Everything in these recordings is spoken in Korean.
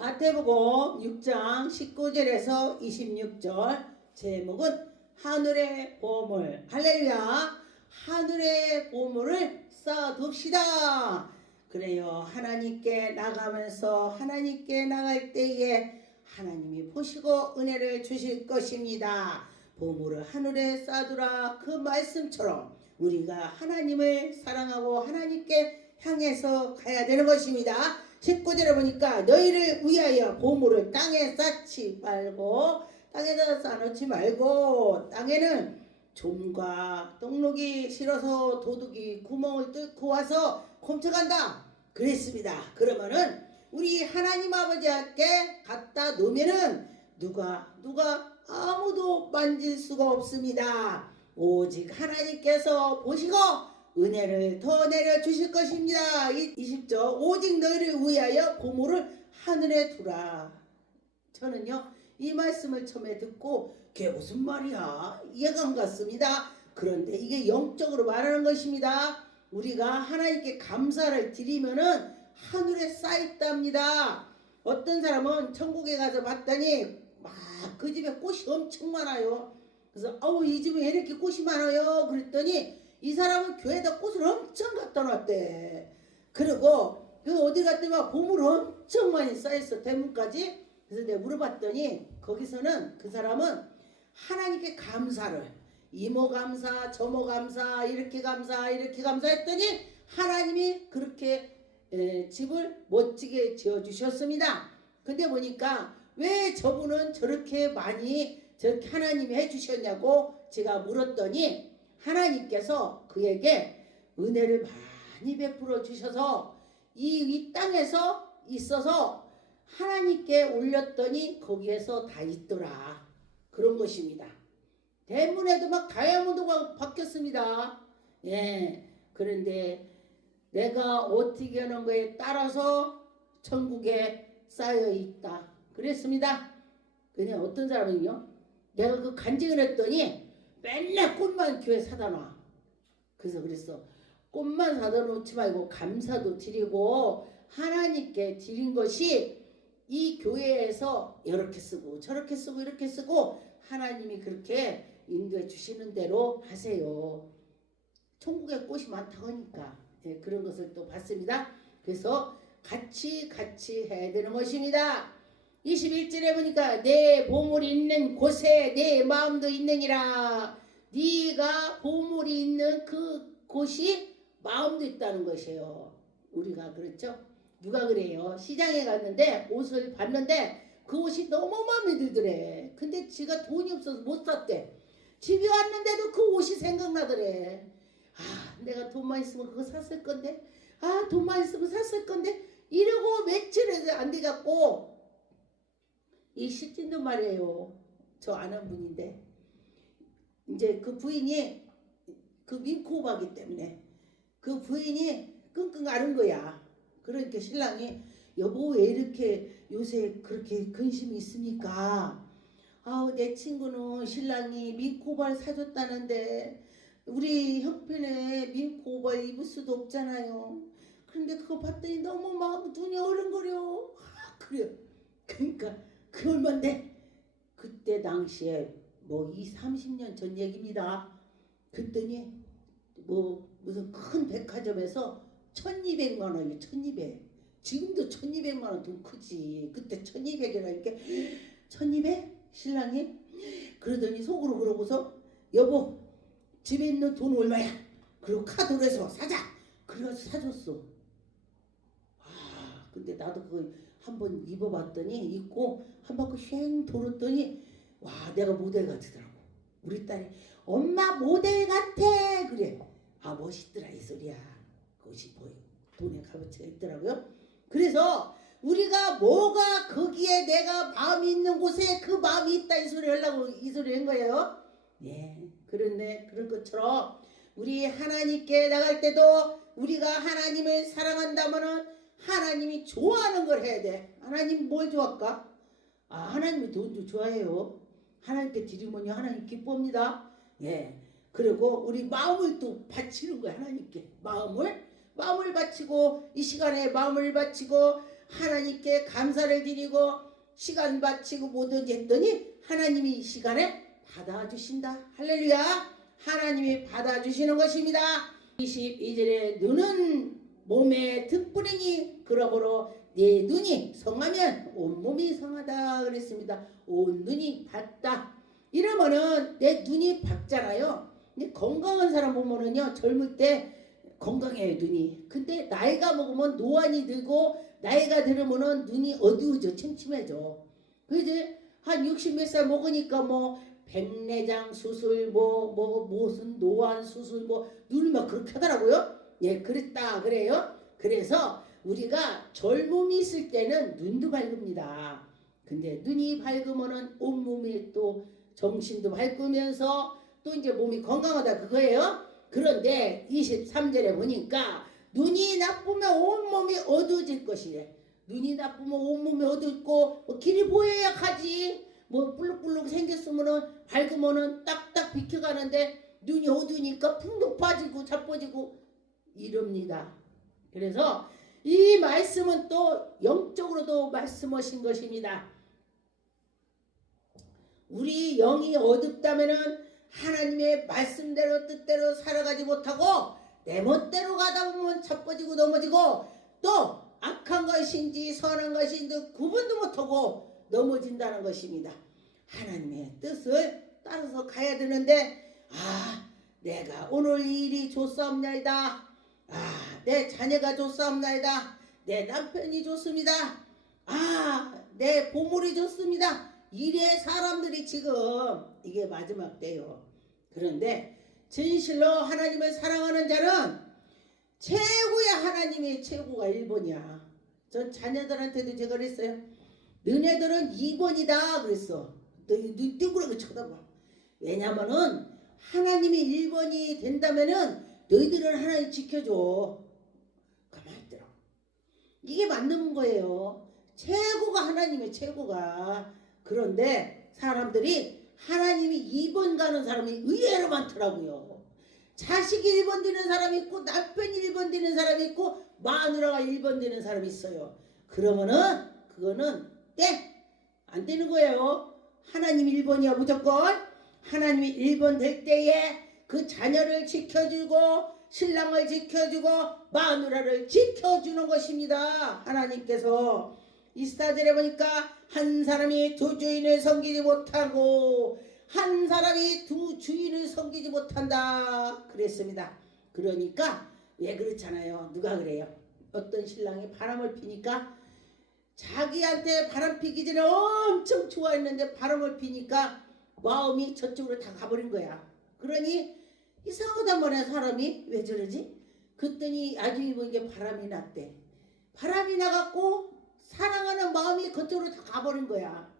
마태복음 6장 19절에서 26절 제목은 하늘의 보물. 할렐루야. 하늘의 보물을 쌓아둡시다. 그래요. 하나님께 나가면서 하나님께 나갈 때에 하나님이 보시고 은혜를 주실 것입니다. 보물을 하늘에 쌓아두라 그 말씀처럼 우리가 하나님을 사랑하고 하나님께 향해서 가야 되는 것입니다. 19절에 보니까 너희를 위하여 보물을 땅에 쌓지 말고 땅에다 쌓아놓지 말고 땅에는 좀과 떡룩이 실어서 도둑이 구멍을 뚫고 와서 훔쳐간다 그랬습니다. 그러면은 우리 하나님 아버지께 갖다 놓으면은 누가 아무도 만질 수가 없습니다. 오직 하나님께서 보시고 은혜를 더 내려주실 것입니다. 20절 오직 너희를 위하여 보물을 하늘에 두라. 저는요 이 말씀을 처음에 듣고 그게 무슨 말이야 이해가 안 갔습니다. 그런데 이게 영적으로 말하는 것입니다. 우리가 하나님께 감사를 드리면은 하늘에 쌓였답니다. 어떤 사람은 천국에 가서 봤더니 막 그 집에 꽃이 엄청 많아요. 그래서 이 집에 왜 이렇게 꽃이 많아요? 그랬더니 이 사람은 교회에다 꽃을 엄청 갖다 놨대. 그리고 그 어디 갔더니 보물 엄청 많이 쌓였어. 대문까지. 그래서 내가 물어봤더니 거기서는 그 사람은 하나님께 감사를 이모 감사 저모 감사 이렇게 감사 이렇게 감사했더니 하나님이 그렇게 집을 멋지게 지어주셨습니다. 근데 보니까 왜 저분은 저렇게 많이 저렇게 하나님이 해주셨냐고 제가 물었더니 하나님께서 그에게 은혜를 많이 베풀어 주셔서 이 땅에서 있어서 하나님께 올렸더니 거기에서 다 있더라. 그런 것입니다. 대문에도 막 다이아몬드가 박혔습니다. 예. 그런데 내가 어떻게 하는 거에 따라서 천국에 쌓여 있다. 그랬습니다. 그냥 어떤 사람은요. 내가 그 간증을 했더니 맨날 꽃만 교회 사다 놔. 그래서 그랬어. 꽃만 사다 놓지 말고 감사도 드리고 하나님께 드린 것이 이 교회에서 이렇게 쓰고 저렇게 쓰고 이렇게 쓰고 하나님이 그렇게 인도해 주시는 대로 하세요. 천국에 꽃이 많다고 하니까 그런 것을 또 봤습니다. 그래서 같이 해야 되는 것입니다. 21절에 보니까 내 보물이 있는 곳에 내 마음도 있느니라. 네가 보물이 있는 그 곳이 마음도 있다는 것이에요. 우리가 그렇죠? 누가 그래요? 시장에 갔는데 옷을 봤는데 그 옷이 너무 마음에 들더래. 근데 지가 돈이 없어서 못 샀대. 집에 왔는데도 그 옷이 생각나더래. 내가 돈만 있으면 그거 샀을 건데 돈만 있으면 샀을 건데 이러고 며칠에도 안 돼갖고 이 시찐도 말이에요. 저 아는 분인데 이제 그 부인이 그 민코바기 때문에 그 부인이 끙끙 앓은 거야. 그러니까 신랑이 여보 왜 이렇게 요새 그렇게 근심이 있습니까? 내 친구는 신랑이 민코바를 사줬다는데 우리 형편에 민코바 입을 수도 없잖아요. 그런데 그거 봤더니 너무 마음 눈이 어른거려. 그래. 그러니까 그 얼만데 그때 당시에 뭐 30년 전 얘기입니다. 그랬더니 뭐 무슨 큰 백화점에서 1200만 원이에요. 1200. 지금도 1200만 원 돈 크지. 그때 1200이라니까 1200? 신랑이? 그러더니 속으로 그러고서 여보 집에 있는 돈 얼마야? 그리고 카드로 해서 사자. 그래가지고 사줬어. 근데 나도 그거 한번 입어봤더니 입고 한 바퀴 휑 돌았더니 와 내가 모델 같더라고. 우리 딸이 엄마 모델 같아 그래. 멋있더라 이 소리야. 그것이 보여. 돈의 값어치가 있더라고요. 그래서 우리가 뭐가 거기에 내가 마음이 있는 곳에 그 마음이 있다 이 소리 하려고 이 소리 한 거예요. 그런데 그런 것처럼 우리 하나님께 나갈 때도 우리가 하나님을 사랑한다면은 하나님이 좋아하는 걸 해야 돼. 하나님 뭘 좋아할까? 하나님이 돈도 좋아해요. 하나님께 드리면요 하나님 기쁩니다. 그리고 우리 마음을 또 바치는 거야. 하나님께 마음을 바치고 이 시간에 마음을 바치고 하나님께 감사를 드리고 시간 바치고 뭐든지 했더니 하나님이 이 시간에 받아주신다. 할렐루야. 하나님이 받아주시는 것입니다. 22절에 눈은 몸에 등불이니 그러므로 내 눈이 성하면 온몸이 성하다 그랬습니다. 온 눈이 밝다. 이러면은 내 눈이 밝잖아요. 근데 건강한 사람 보면은요, 젊을 때 건강해요, 눈이. 근데 나이가 먹으면 노안이 들고 나이가 들으면은 눈이 어두워져, 침침해져. 그지? 한 60 몇 살 먹으니까 뭐 백내장 수술, 무슨 노안 수술, 눈이 막 그렇게 하더라고요. 예, 그랬다 그래요. 그래서 우리가 젊음이 있을 때는 눈도 밝습니다. 근데 눈이 밝으면은 온몸이 또 정신도 밝으면서 또 이제 몸이 건강하다 그거예요. 그런데 23절에 보니까 눈이 나쁘면 온몸이 어두워질 것이래. 눈이 나쁘면 온몸이 어둡고 길이 보여야 하지. 불룩불룩 생겼으면은 밝으면은 딱딱 비켜가는데 눈이 어두우니까 풍 높아지고 자빠지고 이럽니다. 그래서 이 말씀은 또 영적으로도 말씀하신 것입니다. 우리 영이 어둡다면은 하나님의 말씀대로 뜻대로 살아가지 못하고 내 멋대로 가다 보면 자빠지고 넘어지고 또 악한 것인지 선한 것인지 구분도 못하고 넘어진다는 것입니다. 하나님의 뜻을 따라서 가야 되는데 내가 오늘 이 일이 좋사옵나이다. 내 자녀가 좋사옵나이다. 내 남편이 좋습니다. 내 보물이 좋습니다. 이래 사람들이 지금 이게 마지막 때요. 그런데 진실로 하나님을 사랑하는 자는 최고야. 하나님이 최고가 1번이야. 전 자녀들한테도 제가 그랬어요. 너네들은 2번이다 그랬어. 눈 띵그랗게 쳐다봐. 왜냐면은 하나님이 1번이 된다면은 너희들은 하나님 지켜줘. 가만히 있더라. 이게 맞는 거예요. 최고가 하나님의 최고가. 그런데 사람들이 하나님이 2번 가는 사람이 의외로 많더라고요. 자식이 1번 되는 사람이 있고 남편이 1번 되는 사람이 있고 마누라가 1번 되는 사람이 있어요. 그러면은 그거는 안 되는 거예요. 하나님이 1번이야 무조건. 하나님이 1번 될 때에 그 자녀를 지켜주고 신랑을 지켜주고 마누라를 지켜주는 것입니다. 하나님께서 24절에 보니까 한 사람이 두 주인을 섬기지 못하고 한 사람이 두 주인을 섬기지 못한다 그랬습니다. 그러니까 왜 그렇잖아요. 누가 그래요? 어떤 신랑이 바람을 피니까 자기한테 바람 피기 전에 엄청 좋아했는데 바람을 피니까 마음이 저쪽으로 다 가버린 거야. 그러니 이상하단 말이야. 사람이 왜 저러지? 그랬더니 나중에 보니까 바람이 났대. 바람이 나갖고 사랑하는 마음이 그쪽으로 다 가버린 거야.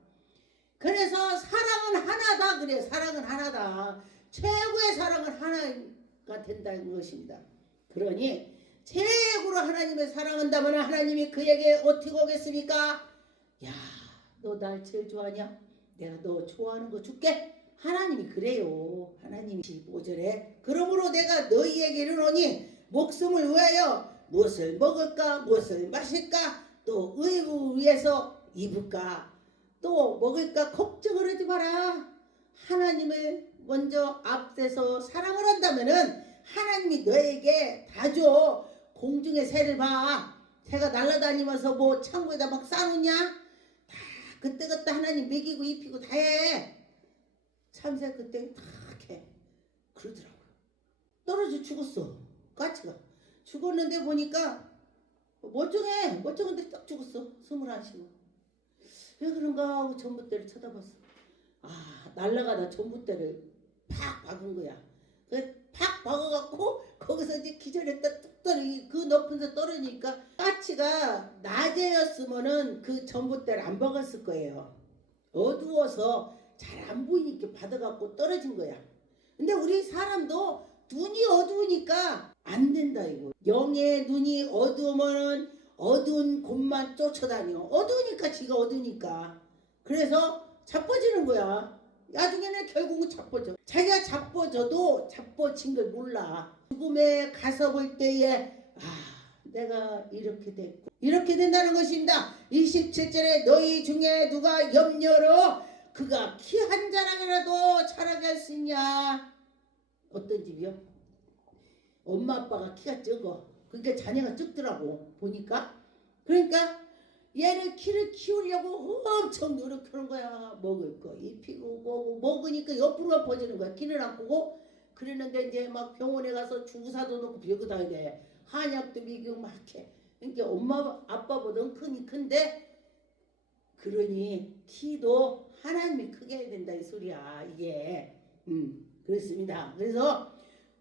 그래서 사랑은 하나다 그래. 사랑은 하나다. 최고의 사랑은 하나가 된다는 것입니다. 그러니 최고로 하나님을 사랑한다면 하나님이 그에게 어떻게 오겠습니까? 야, 너 날 제일 좋아하냐? 내가 너 좋아하는 거 줄게. 하나님이 그래요. 하나님이 15절에 그러므로 내가 너희에게 이르노니 목숨을 위하여 무엇을 먹을까 무엇을 마실까 또 의를 위해서 입을까 또 먹을까 걱정을 하지 마라. 하나님을 먼저 앞세서 사랑을 한다면은 하나님이 너에게 다 줘. 공중의 새를 봐. 새가 날아다니면서 뭐 창고에다 막 싸놓냐? 다 그때그때 하나님 먹이고 입히고 다 해. 참새 그때 다 해. 그러더라고요. 떨어져 죽었어. 까치가. 죽었는데 보니까 멀쩡한데 딱 죽었어. 21시고. 왜 그런가 하고 전봇대를 쳐다봤어. 날아가다 전봇대를 팍 박은 거야. 팍 박아갖고 거기서 이제 기절했다 뚝 떨어지. 그 높은 데 떨어지니까 까치가 낮에였으면은 그 전봇대를 안 박았을 거예요. 어두워서 잘 안 보이니까 받아갖고 떨어진 거야. 근데 우리 사람도 눈이 어두우니까 안 된다 이거. 영의 눈이 어두우면은 어두운 곳만 쫓아다녀. 어두우니까 지가 어두우니까. 그래서 자빠지는 거야. 나중에는 결국은 자빠져. 자기가 자빠져도 자빠진 걸 몰라. 죽음에 가서 볼 때에 내가 이렇게 됐고 이렇게 된다는 것입니다. 27절에 너희 중에 누가 염려로 그가 키 한 자랑이라도 자라게 할 수 있냐. 어떤 집이요? 엄마 아빠가 키가 적어. 그러니까 자녀가 적더라고 보니까. 그러니까 얘를 키를 키우려고 엄청 노력하는 거야. 먹을 거 입히고 뭐고 먹으니까 옆으로 엎어지는 거야. 키를 안 크고. 그러는데 이제 막 병원에 가서 주사도 놓고 별거 다 해야 돼. 한약도 미기고 막 해. 그러니까 엄마 아빠보다 크니 큰데 그러니 키도 하나님이 크게 해야 된다 이 소리야 이게. 그렇습니다. 그래서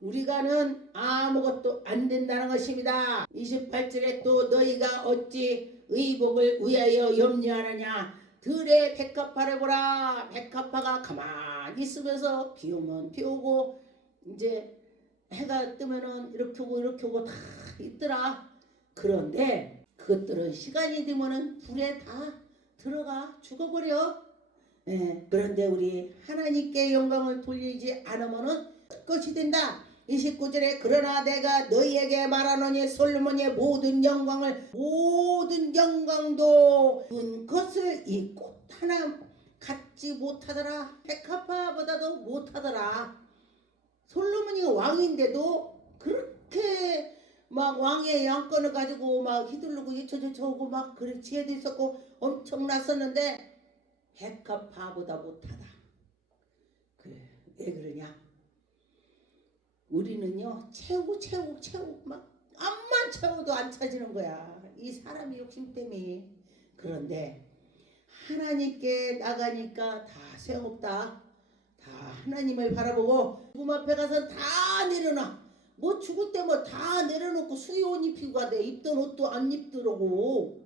우리가는 아무것도 안 된다는 것입니다. 28절에 또 너희가 어찌 의복을 위하여 염려하느냐. 들의 백합화를 보라. 백합화가 가만히 있으면서 비 오면 비 오고 이제 해가 뜨면은 이렇게 오고 다 있더라. 그런데 그것들은 시간이 되면은 불에 다 들어가 죽어버려. 그런데 우리 하나님께 영광을 돌리지 않으면은 끝이 된다. 29절에 그러나 내가 너희에게 말하노니 솔로몬의 모든 영광도 것을 이 꽃 하나 갖지 못하더라. 백합화보다도 못하더라. 솔로몬이 왕인데도 그렇게 막 왕의 양권을 가지고 막 휘두르고 이쳐저쳐 오고 막 그래 지혜도 있었고 엄청났었는데 백합화보다 못하다. 그래, 왜 그러냐? 우리는요 채우고 막 암만 채워도 안 차지는 거야. 이 사람의 욕심 때문에. 그런데 하나님께 나가니까 다 소용없다. 다 하나님을 바라보고 죽음 앞에 가서 다 내려놔. 뭐 죽을 때 뭐 다 내려놓고 수의 옷 입히고 가대. 입던 옷도 안 입더라고.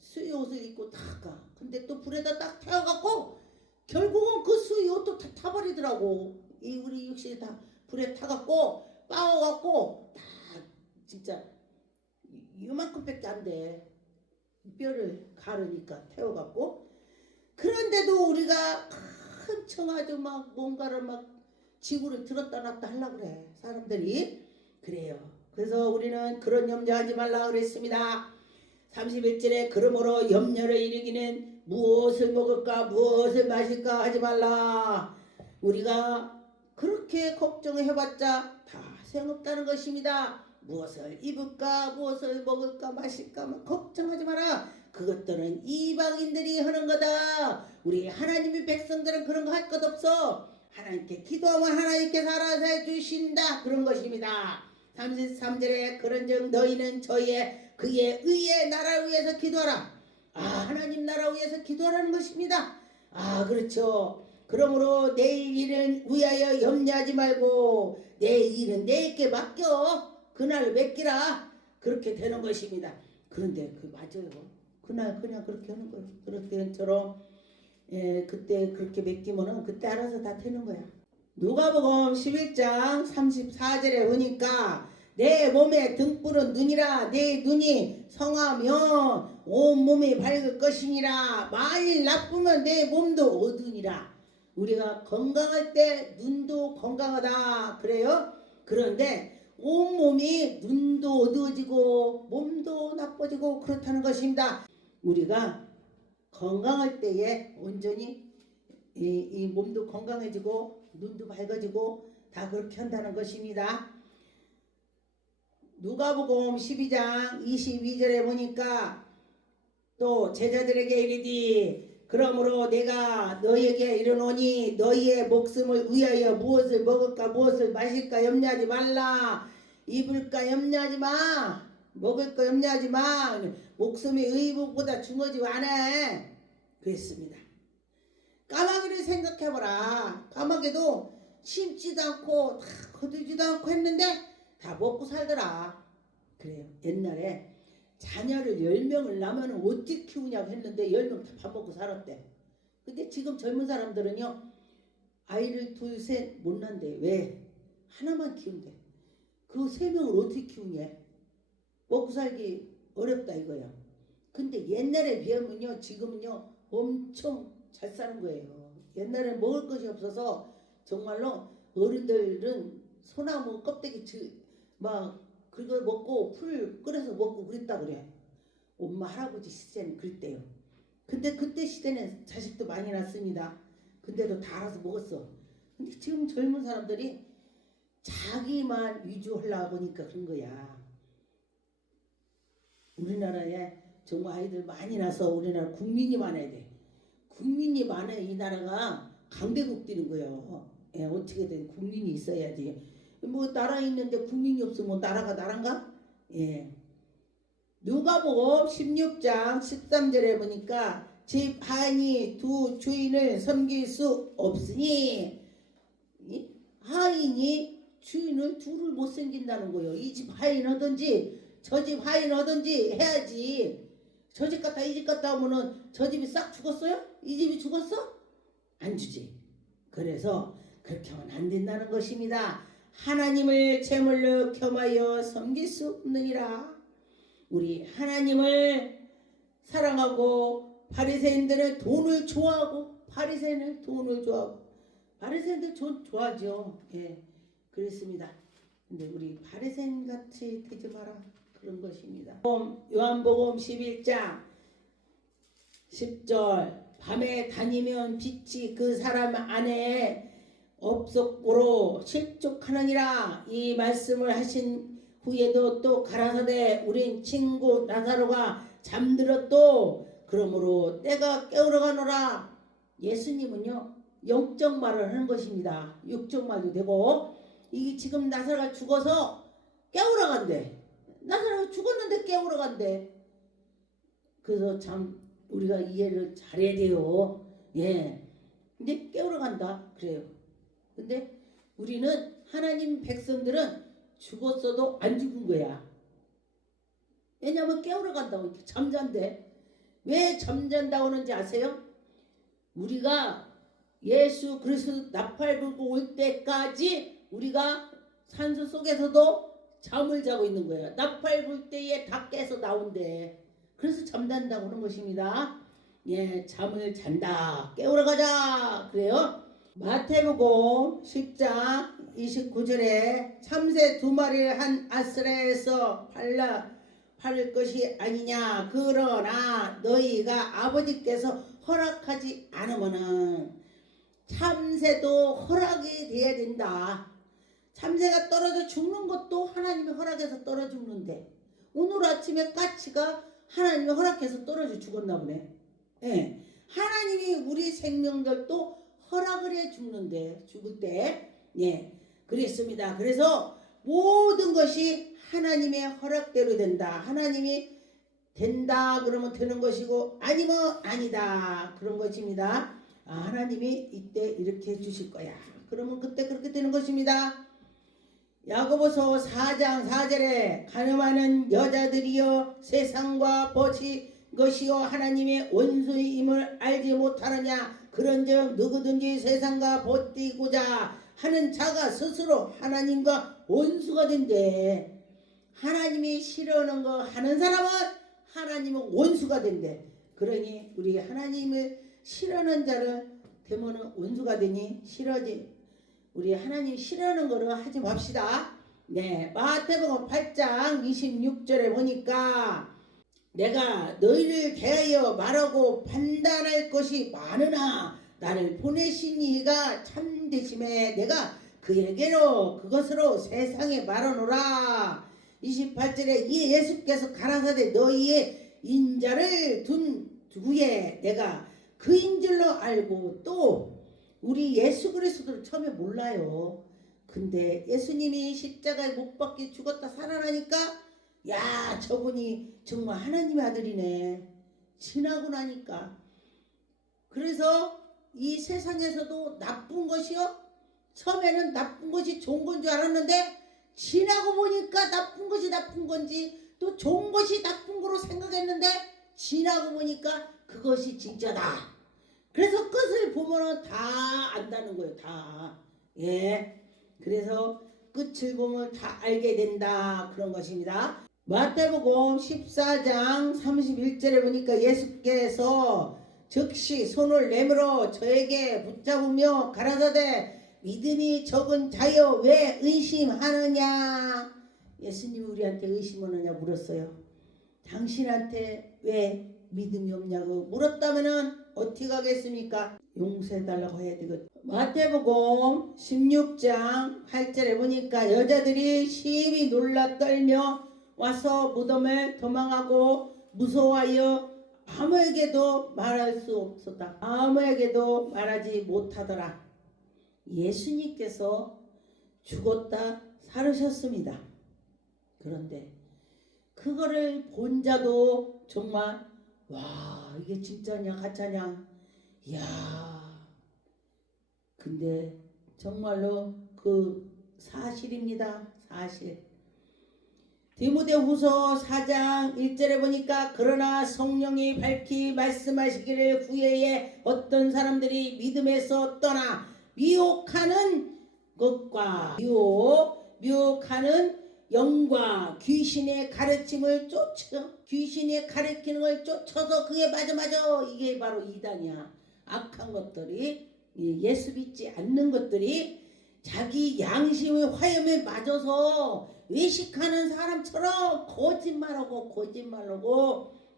수의 옷을 입고 다 가. 근데 또 불에다 딱 태워갖고 결국은 그 수의 옷도 다 타버리더라고. 이 우리 육신이 다 불에 타갖고 빠워갖고 다 진짜 이만큼밖에 안 돼. 뼈를 가르니까 태워갖고. 그런데도 우리가 한청 아주 막 뭔가를 막 지구를 들었다 놨다 하려고 그래 사람들이. 그래요. 그래서 우리는 그런 염려하지 말라 그랬습니다. 31절에 그러므로 염려를 일으키는 무엇을 먹을까 무엇을 마실까 하지 말라. 우리가 그렇게 걱정해봤자 다 소용없다는 것입니다. 무엇을 입을까 무엇을 먹을까 마실까 걱정하지 마라. 그것들은 이방인들이 하는 거다. 우리 하나님의 백성들은 그런 거 할 것 없어. 하나님께 기도하면 하나님께서 알아서 해주신다. 그런 것입니다. 33절에 그런즉 너희는 그의 의의 나라를 위해서 기도하라. 하나님 나라 위해서 기도하라는 것입니다. 그렇죠. 그러므로 내일 일은 위하여 염려하지 말고 내일 일은 내일께 맡겨. 그날 맡기라. 그렇게 되는 것입니다. 그런데 맞아요. 그날 그냥 그렇게 하는 거예요. 그렇게처럼 그때 그렇게 맡기면은 그때 알아서 다 되는 거야. 누가복음 11장 34절에 보니까 내 몸에 등불은 눈이라. 내 눈이 성하면 온 몸이 밝을 것이니라. 만일 나쁘면 내 몸도 어두우니라. 우리가 건강할 때 눈도 건강하다 그래요. 그런데 온몸이 눈도 어두워지고 몸도 나빠지고 그렇다는 것입니다. 우리가 건강할 때에 온전히 이 몸도 건강해지고 눈도 밝아지고 다 그렇게 한다는 것입니다. 누가복음 12장 22절에 보니까 또 제자들에게 이르되 그러므로 내가 너희에게 이르노니 너희의 목숨을 위하여 무엇을 먹을까 무엇을 마실까 염려하지 말라. 입을까 염려하지 마. 먹을 거 염려하지 마. 목숨이 의복보다 중요하지 않아. 그랬습니다. 까마귀를 생각해보라. 까마귀도 심지도 않고 다 거두지도 않고 했는데 다 먹고 살더라. 그래요. 옛날에 자녀를 10명을 낳으면 어떻게 키우냐고 했는데 10명 다 밥 먹고 살았대. 근데 지금 젊은 사람들은요 아이를 둘 셋 못 낳는데 왜? 하나만 키운대. 그 3명을 어떻게 키우냐? 먹고 살기 어렵다 이거야. 근데 옛날에 비하면요 지금은요 엄청 잘 사는 거예요. 옛날에 먹을 것이 없어서 정말로 어른들은 소나무 껍데기 막 그거 먹고 풀 끓여서 먹고 그랬다 그래. 엄마 할아버지 시대는 그랬대요. 근데 그때 시대는 자식도 많이 낳습니다. 근데도 다 알아서 먹었어. 근데 지금 젊은 사람들이 자기만 위주하려고 하니까 그런 거야. 우리나라에 정말 아이들 많이 낳아서 우리나라 국민이 많아야 돼. 국민이 많아야 이 나라가 강대국 되는 거예요. 예, 어떻게든 국민이 있어야지. 뭐 나라 있는데 국민이 없으면 나라가 나란가? 예. 누가복음 16장 13절에 보니까 집 하인이 두 주인을 섬길 수 없으니 하인이 주인을 둘을 못 섬긴다는 거예요. 이 집 하인 하든지 저 집 하인 하든지 해야지. 저 집 갔다 이 집 갔다 하면은 저 집이 싹 죽었어요? 이 집이 죽었어? 안 주지. 그래서 그렇게 하면 안 된다는 것입니다. 하나님을 제물로 겸하여 섬길 수 없느니라. 우리 하나님을 사랑하고 바리새인들은 돈을 좋아하고 바리새인은 돈을 좋아하고 바리새인들 좋아하죠. 예, 그렇습니다. 근데 우리 바리새인 같이 되지 마라 그런 것입니다. 요한복음 11장 10절 밤에 다니면 빛이 그 사람 안에 업속으로 실족하느니라. 이 말씀을 하신 후에도 또 가라사대 우린 친구 나사로가 잠들었도 그러므로 때가 깨우러 가노라. 예수님은요 영적 말을 하는 것입니다. 육적 말도 되고 이게 지금 나사로가 죽어서 깨우러 간대. 나사로가 죽었는데 깨우러 간대. 그래서 참 우리가 이해를 잘해야 돼요. 예. 근데 깨우러 간다 그래요. 근데 우리는 하나님 백성들은 죽었어도 안 죽은 거야. 왜냐하면 깨우러 간다고 잠잔대. 왜 잠잔다고 하는지 아세요? 우리가 예수 그리스도 나팔 불고 올 때까지 우리가 산소 속에서도 잠을 자고 있는 거예요. 나팔 불 때에 다 깨서 나온대. 그래서 잠잔다고 하는 것입니다. 예, 잠을 잔다. 깨우러 가자. 그래요. 마태복음 10장 29절에 참새 두 마리를 한 아스라에서 팔을 것이 아니냐. 그러나 너희가 아버지께서 허락하지 않으면은 참새도 허락이 돼야 된다. 참새가 떨어져 죽는 것도 하나님의 허락해서 떨어져 죽는데 오늘 아침에 까치가 하나님이 허락해서 떨어져 죽었나 보네. 예, 하나님이 우리 생명들도 허락을 해 죽는데 죽을 때 예, 그랬습니다. 그래서 모든 것이 하나님의 허락대로 된다. 하나님이 된다 그러면 되는 것이고 아니면 아니다 그런 것입니다. 하나님이 이때 이렇게 해주실 거야. 그러면 그때 그렇게 되는 것입니다. 야고보서 4장 4절에 가늠하는 여자들이여 세상과 벗이 것이요 하나님의 원수임을 알지 못하느냐. 그런즉 누구든지 세상과 벗기고자 하는 자가 스스로 하나님과 원수가 된대. 하나님이 싫어하는 거 하는 사람은 하나님은 원수가 된대. 그러니 우리 하나님을 싫어하는 자를 되면은 원수가 되니 싫어지. 우리 하나님 싫어하는 거를 하지 맙시다. 네, 마태복음 8장 26절에 보니까 내가 너희를 대하여 말하고 판단할 것이 많으나 나를 보내신 이가 참되심에 내가 그에게로 그것으로 세상에 말하노라. 28절에 이 예수께서 가라사대 너희의 인자를 둔 후에 내가 그인 줄로 알고 또 우리 예수 그리스도를 처음에 몰라요. 근데 예수님이 십자가에 못 박혀 죽었다 살아나니까 야 저분이 정말 하나님의 아들이네. 지나고 나니까. 그래서 이 세상에서도 나쁜 것이요. 처음에는 나쁜 것이 좋은 건 줄 알았는데 지나고 보니까 나쁜 것이 나쁜 건지 또 좋은 것이 나쁜 거로 생각했는데 지나고 보니까 그것이 진짜다. 그래서 끝을 보면은 다 안다는 거예요. 다. 예. 그래서 끝을 보면 다 알게 된다. 그런 것입니다. 마태복음 14장 31절에 보니까 예수께서 즉시 손을 내밀어 저에게 붙잡으며 가라사대 믿음이 적은 자여 왜 의심하느냐. 예수님이 우리한테 의심을 하냐 물었어요. 당신한테 왜 믿음이 없냐고 물었다면은 어떻게 하겠습니까? 용서해달라고 해야 되거든. 마태복음 16장 8절에 보니까 여자들이 심히 놀라 떨며 와서 무덤에 도망하고 무서워하여 아무에게도 말할 수 없었다. 아무에게도 말하지 못하더라. 예수님께서 죽었다 살으셨습니다. 그런데 그거를 본 자도 정말 와 이게 진짜냐 가짜냐 이야 근데 정말로 그 사실입니다. 사실. 디모데후서 4장 1절에 보니까 그러나 성령이 밝히 말씀하시기를 후에에 어떤 사람들이 믿음에서 떠나 미혹하는 것과 미혹하는 영과 귀신의 가르침을 귀신의 가르치는 걸 쫓아서 그게 맞아 이게 바로 이단이야. 악한 것들이 예수 믿지 않는 것들이 자기 양심의 화염에 맞아서 외식하는 사람처럼 거짓말하고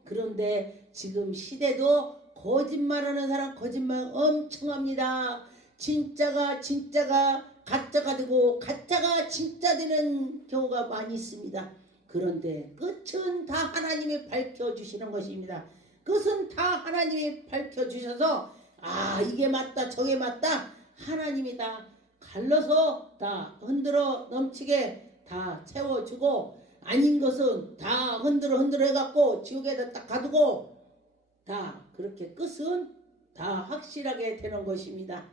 그런데 지금 시대도 거짓말하는 사람 거짓말 엄청 합니다. 진짜가 가짜가 되고 가짜가 진짜 되는 경우가 많이 있습니다. 그런데 끝은 다 하나님이 밝혀주시는 것입니다. 끝은 다 하나님이 밝혀주셔서 이게 맞다 저게 맞다 하나님이 다 갈라서 다 흔들어 넘치게 다 채워주고 아닌 것은 다 흔들어 해갖고 지옥에다 딱 가두고 다 그렇게 끝은 다 확실하게 되는 것입니다.